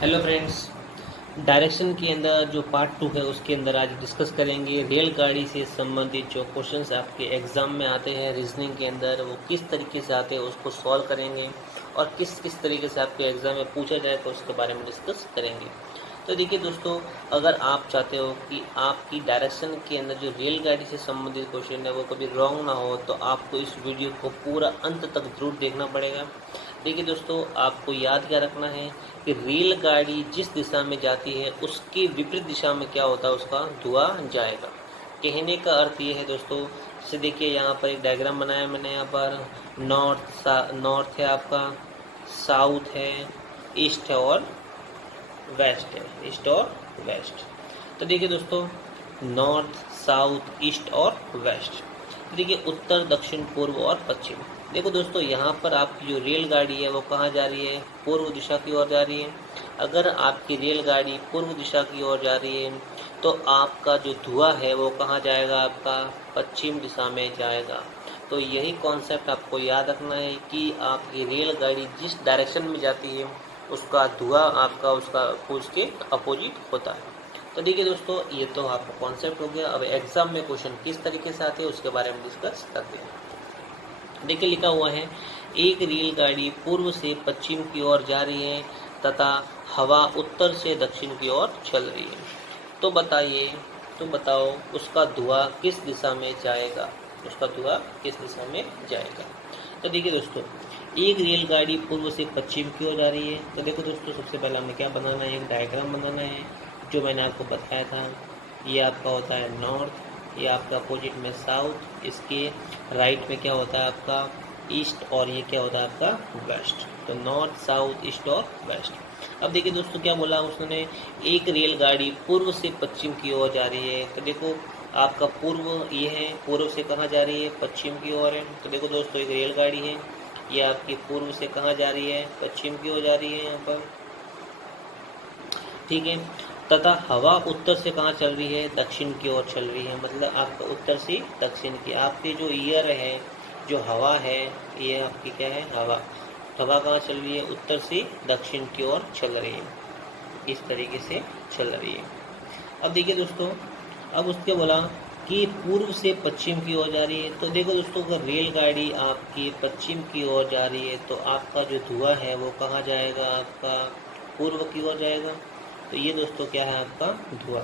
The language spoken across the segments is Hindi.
Hello friends. डायरेक्शन के अंदर जो पार्ट 2 है उसके अंदर आज डिस्कस करेंगे रेलगाड़ी से संबंधित जो क्वेश्चंस आपके एग्ज़ाम में आते हैं रीजनिंग के अंदर, वो किस तरीके से आते हैं उसको सॉल्व करेंगे और किस किस तरीके से आपके एग्ज़ाम में पूछा जाएगा उसके बारे में डिस्कस करेंगे। तो देखिए दोस्तों, अगर आप चाहते हो कि आपकी डायरेक्शन के अंदर जो रेलगाड़ी से संबंधित क्वेश्चन है वो कभी रॉन्ग ना हो, तो आपको इस वीडियो को पूरा अंत तक जरूर देखना पड़ेगा। देखिए दोस्तों, आपको याद क्या रखना है कि रेलगाड़ी जिस दिशा में जाती है उसके विपरीत दिशा में क्या होता है, उसका धुआं जाएगा। कहने का अर्थ ये है दोस्तों, जैसे देखिए यहाँ पर एक डायग्राम बनाया मैंने। यहाँ पर नॉर्थ है आपका, साउथ है, ईस्ट है और वेस्ट है। ईस्ट और वेस्ट। तो देखिए दोस्तों, नॉर्थ, साउथ, ईस्ट और वेस्ट। देखिए उत्तर, दक्षिण, पूर्व और पश्चिम। देखो दोस्तों, यहाँ पर आपकी जो रेलगाड़ी है वो कहाँ जा रही है? पूर्व दिशा की ओर जा रही है। अगर आपकी रेलगाड़ी पूर्व दिशा की ओर जा रही है तो आपका जो धुआं है वो कहाँ जाएगा? आपका पश्चिम दिशा में जाएगा। तो यही कॉन्सेप्ट आपको याद रखना है कि आपकी रेलगाड़ी जिस डायरेक्शन में जाती है उसका धुआं आपका उसके अपोजिट होता है। तो देखिए दोस्तों, ये तो आपका कॉन्सेप्ट हो गया। अब एग्जाम में क्वेश्चन किस तरीके से आते हैं उसके बारे में डिस्कस करते हैं। देखिए लिखा हुआ है, एक रेलगाड़ी पूर्व से पश्चिम की ओर जा रही है तथा हवा उत्तर से दक्षिण की ओर चल रही है। तो बताओ उसका धुआं किस दिशा में जाएगा? उसका धुआं किस दिशा में जाएगा? तो देखिए दोस्तों, एक रेलगाड़ी पूर्व से पश्चिम की ओर जा रही है। तो देखो दोस्तों, सबसे पहले हमें क्या बनाना है? एक डायग्राम बनाना है जो मैंने आपको बताया था। ये आपका होता है नॉर्थ, ये आपका अपोजिट में साउथ, इसके राइट में क्या होता है आपका ईस्ट, और ये क्या होता है आपका वेस्ट। तो नॉर्थ, साउथ, ईस्ट और वेस्ट। अब देखिए दोस्तों, क्या बोला उसने? एक रेलगाड़ी पूर्व से पश्चिम की ओर जा रही है। तो देखो आपका पूर्व ये है, पूर्व से कहाँ जा रही है? पश्चिम की ओर है। तो देखो दोस्तों, एक रेलगाड़ी है, ये आपकी पूर्व से कहाँ जा रही है? पश्चिम की ओर जा रही है यहाँ पर, ठीक है। तथा हवा उत्तर से कहाँ चल रही है? दक्षिण की ओर चल रही है। मतलब आपका उत्तर से दक्षिण की, आपके जो ईयर है, जो हवा है, ये आपकी क्या है? हवा। हवा कहाँ चल रही है? उत्तर से दक्षिण की ओर चल रही है। इस तरीके से चल रही है। अब देखिए दोस्तों, अब उसके बोला कि पूर्व से पश्चिम की ओर जा रही है। तो देखो दोस्तों, अगर रेलगाड़ी आपकी पश्चिम की ओर जा रही है तो आपका जो धुआं है वो कहाँ जाएगा? आपका पूर्व की ओर जाएगा। तो ये दोस्तों क्या है? आपका धुआं।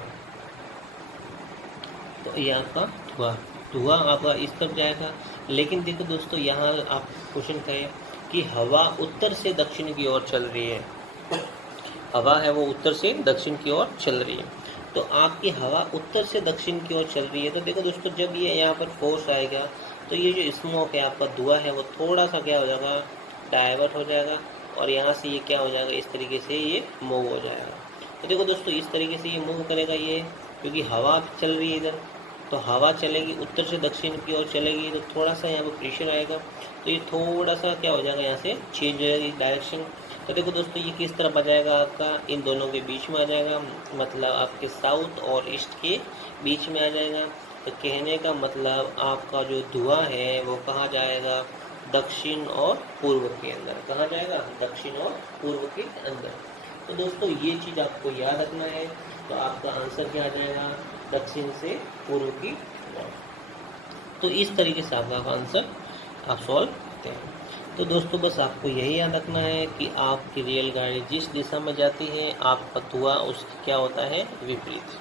तो ये आपका धुआं धुआं आपका इस तरफ जाएगा। लेकिन देखो दोस्तों, यहाँ आप क्वेश्चन कहें कि हवा उत्तर से दक्षिण की ओर चल रही है। हवा है वो उत्तर से दक्षिण की ओर चल रही है। तो आपकी हवा उत्तर से दक्षिण की ओर चल रही है। तो देखो दोस्तों, जब ये यहाँ पर फोर्स आएगा तो ये जो स्मोक है, आपका धुआं है, वो थोड़ा सा क्या हो जाएगा? डाइवर्ट हो जाएगा और यहाँ से ये क्या हो जाएगा? इस तरीके से ये मूव हो जाएगा। तो देखो दोस्तों, इस तरीके से ये मूव करेगा ये, क्योंकि हवा चल रही है इधर। तो हवा चलेगी उत्तर से दक्षिण की ओर चलेगी, तो थोड़ा सा यहाँ पर प्रेशर आएगा, तो ये थोड़ा सा क्या हो जाएगा? यहाँ से चेंज हो जाएगी डायरेक्शन। तो देखो दोस्तों, ये किस तरफ आ जाएगा? आपका इन दोनों के बीच में आ जाएगा, मतलब आपके साउथ और ईस्ट के बीच में आ जाएगा। तो कहने का मतलब आपका जो धुआं है वो कहाँ जाएगा? दक्षिण और पूर्व के अंदर। कहाँ जाएगा? दक्षिण और पूर्व के अंदर। तो दोस्तों, ये चीज़ आपको याद रखना है। तो आपका आंसर क्या आ जाएगा? दक्षिण से पूर्व की ओर। तो इस तरीके से आपका आंसर आप सॉल्व करते हैं। तो दोस्तों, बस आपको यही याद रखना है कि आपकी रेलगाड़ी जिस दिशा में जाती है आपका धुआं उसकी क्या होता है? विपरीत।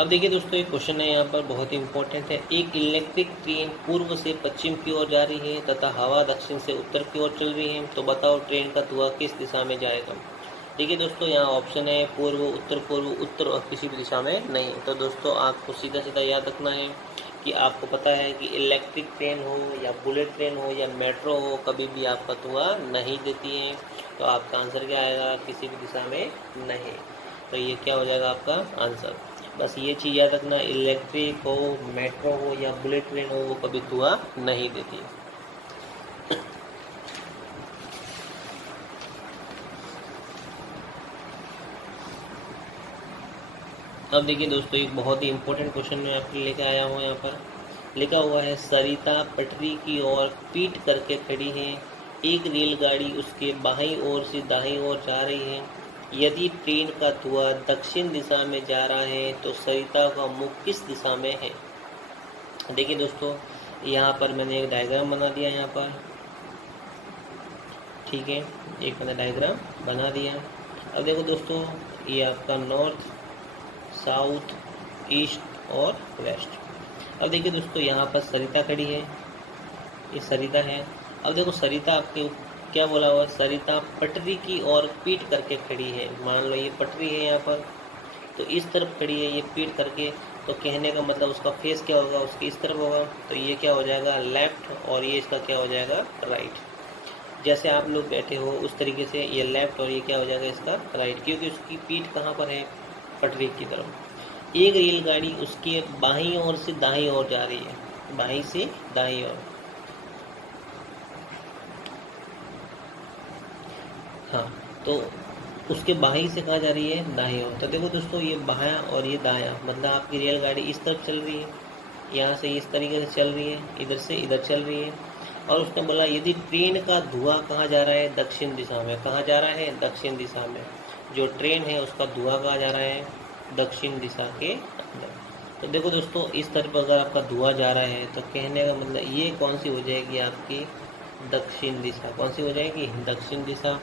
अब देखिए दोस्तों, एक क्वेश्चन है यहाँ पर, बहुत ही इंपॉर्टेंट है। एक इलेक्ट्रिक ट्रेन पूर्व से पश्चिम की ओर जा रही है तथा हवा दक्षिण से उत्तर की ओर चल रही है। तो बताओ ट्रेन का धुआं किस दिशा में जाएगा? देखिए दोस्तों, यहाँ ऑप्शन है पूर्व, उत्तर और किसी भी दिशा में नहीं। तो दोस्तों, आपको सीधा सीधा याद रखना है कि आपको पता है कि इलेक्ट्रिक ट्रेन हो या बुलेट ट्रेन हो या मेट्रो हो, कभी भी आपका धुआं नहीं देती है। तो आपका आंसर क्या आएगा? किसी भी दिशा में नहीं। तो ये क्या हो जाएगा आपका आंसर? बस ये चीज़ याद रखना, इलेक्ट्रिक हो, मेट्रो हो या बुलेट ट्रेन हो, वो कभी धुआं नहीं देती। अब देखिए दोस्तों, एक बहुत ही इंपॉर्टेंट क्वेश्चन मैं आपके लेके आया हूँ। यहाँ पर लिखा हुआ है, सरिता पटरी की ओर पीठ करके खड़ी है, एक रेलगाड़ी उसके बाईं ओर से दाईं ओर जा रही है। यदि ट्रेन का धुआं दक्षिण दिशा में जा रहा है तो सरिता का मुख किस दिशा में है। देखिए दोस्तों, यहाँ पर मैंने एक डायग्राम बना दिया यहाँ पर, ठीक है, एक मैंने डायग्राम बना दिया। अब देखो दोस्तों, ये आपका नॉर्थ, साउथ, ईस्ट और वेस्ट। अब देखिए दोस्तों, यहाँ पर सरिता खड़ी है, ये सरिता है। अब देखो सरिता आपके क्या बोला हुआ, सरिता पटरी की ओर पीठ करके खड़ी है। मान लो ये पटरी है यहाँ पर, तो इस तरफ खड़ी है ये पीठ करके, तो कहने का मतलब उसका फेस क्या होगा, उसके इस तरफ होगा, तो ये क्या हो जाएगा लेफ्ट, और ये इसका क्या हो जाएगा राइट। जैसे आप लोग बैठे हो उस तरीके से ये लेफ्ट और ये क्या हो जाएगा इसका राइट, क्योंकि उसकी पीठ कहाँ पर है, पटरी की तरफ। एक रेलगाड़ी उसके बाईं ओर से दाईं ओर जा रही है, बाईं से दाईं ओर। हाँ, तो उसके बाईं से कहाँ जा रही है, दाईं ओर। तो देखो दोस्तों, ये बायां और ये दायां, मतलब आपकी रेलगाड़ी इस तरफ चल रही है, यहाँ से इस तरीके से चल रही है, इधर से इधर चल रही है। और उसने बोला यदि ट्रेन का धुआं कहाँ जा रहा है, दक्षिण दिशा में। कहाँ जा रहा है, दक्षिण दिशा में। जो ट्रेन है उसका धुआं कहाँ जा रहा है, दक्षिण दिशा के अंदर। तो देखो दोस्तों, इस तरफ अगर आपका धुआं जा रहा है तो कहने का मतलब ये कौन सी हो जाएगी आपकी दक्षिण दिशा। कौन सी हो जाएगी, दक्षिण दिशा।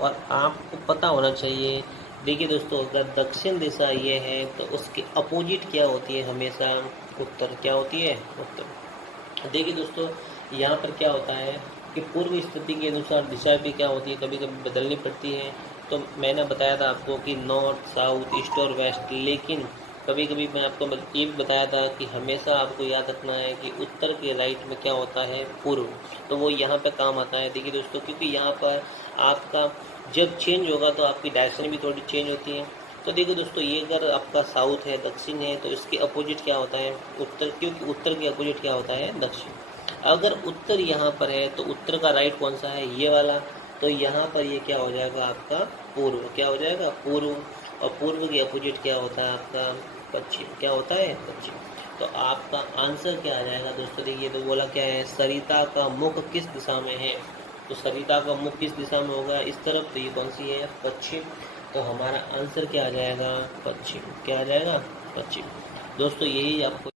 और आपको पता होना चाहिए, देखिए दोस्तों, अगर दक्षिण दिशा ये है तो उसकी अपोजिट क्या होती है, हमेशा उत्तर। क्या होती है, उत्तर। देखिए दोस्तों, यहाँ पर क्या होता है कि पूर्व स्थिति के अनुसार दिशा भी क्या होती है, कभी कभी बदलनी पड़ती है। तो मैंने बताया था आपको कि नॉर्थ, साउथ, ईस्ट और वेस्ट, लेकिन कभी कभी मैं आपको ये भी बताया था कि हमेशा आपको याद रखना है कि उत्तर के राइट में क्या होता है, पूर्व। तो वो यहाँ पे काम आता है। देखिए दोस्तों, क्योंकि यहाँ पर आपका जब चेंज होगा तो आपकी डायरेक्शन भी थोड़ी चेंज होती है। तो देखो दोस्तों, ये अगर आपका साउथ है, दक्षिण है, तो इसके अपोजिट क्या होता है, उत्तर, क्योंकि उत्तर के अपोजिट क्या होता है, दक्षिण। अगर उत्तर यहाँ पर है तो उत्तर का राइट कौन सा है, ये वाला। तो यहाँ पर ये क्या हो जाएगा आपका पूर्व। क्या हो जाएगा, पूर्व। और पूर्व के अपोजिट क्या होता है आपका पश्चिम। क्या होता है, पश्चिम। तो आपका आंसर क्या आ जाएगा दोस्तों, देखिए तो बोला क्या है, सरिता का मुख किस दिशा में है। तो सरिता का मुख किस दिशा में होगा, इस तरफ। तो ये कौन सी है, पश्चिम। तो हमारा आंसर क्या आ जाएगा, पश्चिम। क्या आ जाएगा, पश्चिम। दोस्तों यही आपको